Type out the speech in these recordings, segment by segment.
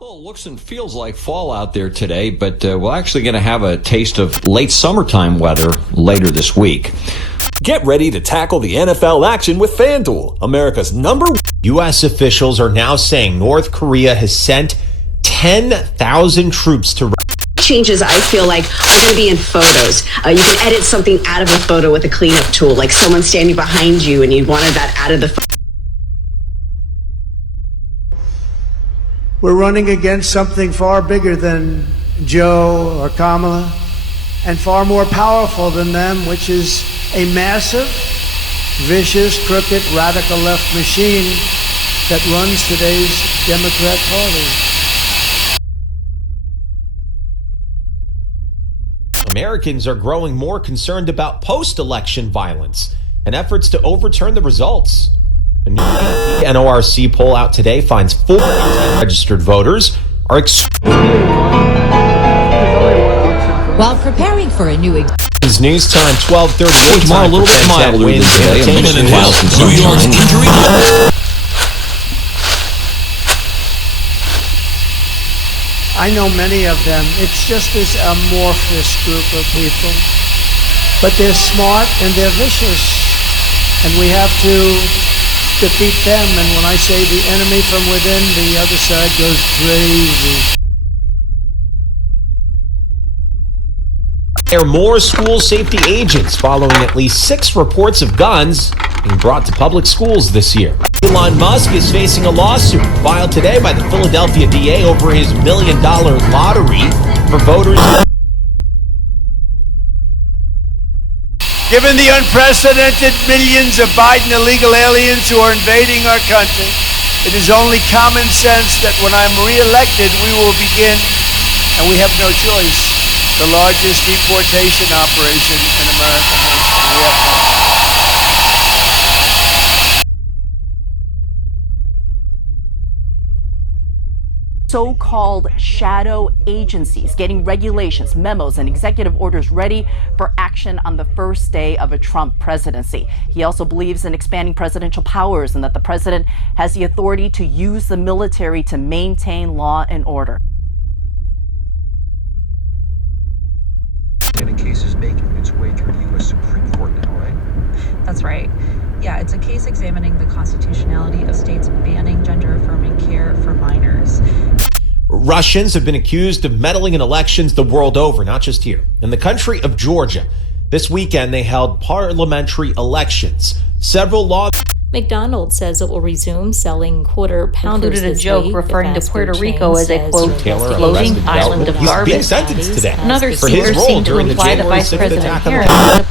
Well, it looks and feels like fall out there today, but we're actually going to have a taste of late summertime weather later this week. Get ready to tackle the NFL action with FanDuel, America's #1. U.S. officials are now saying North Korea has sent 10,000 troops to... Changes I feel like are going to be in photos. You can edit something out of a photo with a cleanup tool, like someone standing behind you and you wanted that out of the photo. We're running against something far bigger than Joe or Kamala and far more powerful than them, which is a massive, vicious, crooked, radical left machine that runs today's Democrat Party. Americans are growing more concerned about post-election violence and efforts to overturn the results. A new NORC poll out today finds 4 registered voters are while preparing for a new News Time 12:30. Tomorrow a little bit milder than today. New York's injury. I know many of them. It's just this amorphous group of people. But they're smart and they're vicious. And we have to defeat them. And when I say the enemy from within, the other side goes crazy. There are more school safety agents following at least 6 reports of guns being brought to public schools this year. Elon Musk is facing a lawsuit filed today by the Philadelphia DA over his $1 million lottery for voters. Given the unprecedented millions of Biden illegal aliens who are invading our country, it is only common sense that when I'm reelected, we will begin, and we have no choice, the largest deportation operation in American history. So-called shadow agencies getting regulations, memos, and executive orders ready for action on the first day of a Trump presidency. He also believes in expanding presidential powers and that the president has the authority to use the military to maintain law and order. And a case is making its way through the U.S. Supreme Court now, right? That's right. Yeah, it's a case examining the constitutionality of states banning gender-affirming care for minors. Russians have been accused of meddling in elections the world over, not just here. In the country of Georgia, this weekend they held parliamentary elections. Several law... McDonald's says it will resume selling quarter pounders included a joke week. referring to Puerto Rico as a, quote, floating island of garbage. Being sentenced today Another for his speaker role seemed to during the imply that January Vice 6th President attack on the Harris... Capitol.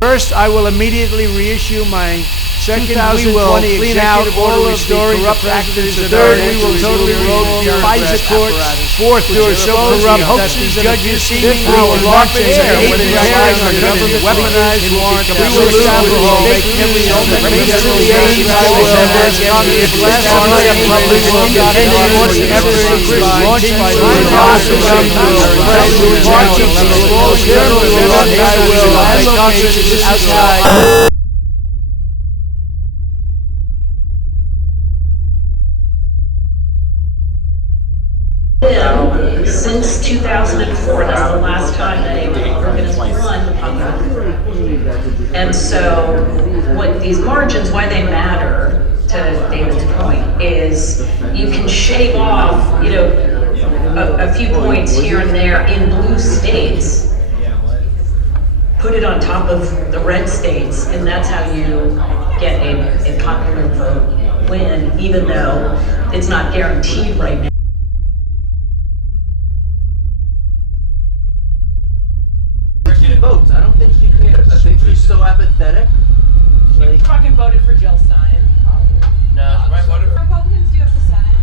First, I will immediately reissue my second. We will clean out all of the corrupt practices. Third, we will totally revoke the FISA courts. Fourth, they are so corrupt that the judges seemingly launch an air when they are government weaponized warrant. We will establish every reconciliation. I will have communist last month and public independent efforts launched by the process of marching to the walls. I will advocate outside. Since 2004, that's the last time that a Republican has run the public. And so, what these margins, why they matter, to David's point, is you can shave off, you know, a few points here and there in blue states, put it on top of the red states, and that's how you get a popular vote win, even though it's not guaranteed right now. Votes. I don't think she cares. I think she's so apathetic. She fucking voted for Jill Stein. No, I voted for Republicans do have the Senate.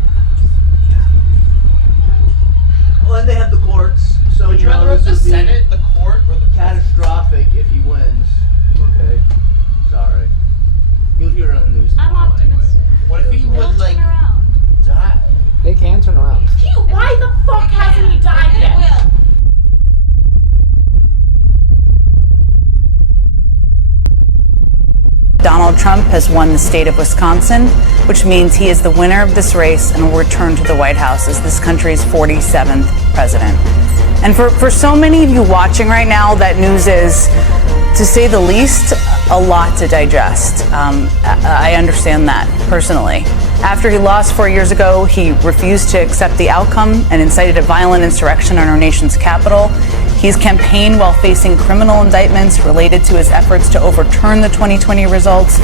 Well, and they have the courts. So would you rather have the Senate, the court, or the catastrophic if he wins? Okay, sorry. You'll hear it on the news. I'm optimistic. Anyway. What if he would like die? They can turn around. Why the fuck hasn't he died yet? Donald Trump has won the state of Wisconsin, which means he is the winner of this race and will return to the White House as this country's 47th president. And for so many of you watching right now, that news is, to say the least, a lot to digest. I understand that personally. After he lost 4 years ago, he refused to accept the outcome and incited a violent insurrection on our nation's capital. He's campaigned while facing criminal indictments related to his efforts to overturn the 2020 results,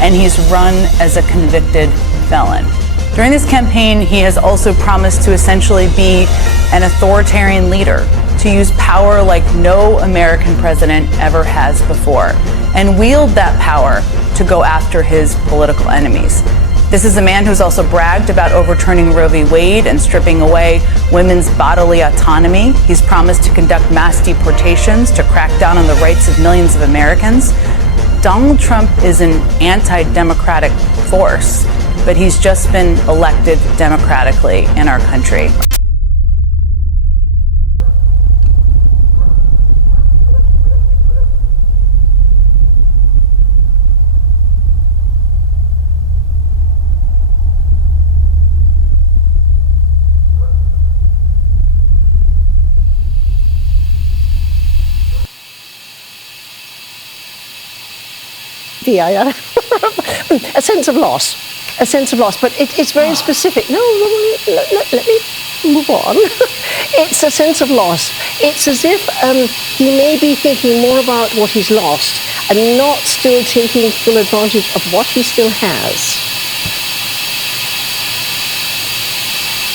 and he's run as a convicted felon. During this campaign, he has also promised to essentially be an authoritarian leader, to use power like no American president ever has before, and wield that power to go after his political enemies. This is a man who's also bragged about overturning Roe v. Wade and stripping away women's bodily autonomy. He's promised to conduct mass deportations to crack down on the rights of millions of Americans. Donald Trump is an anti-democratic force, but he's just been elected democratically in our country. A sense of loss, but it's very specific. No, let me move on. It's a sense of loss. It's as if he may be thinking more about what he's lost and not still taking full advantage of what he still has.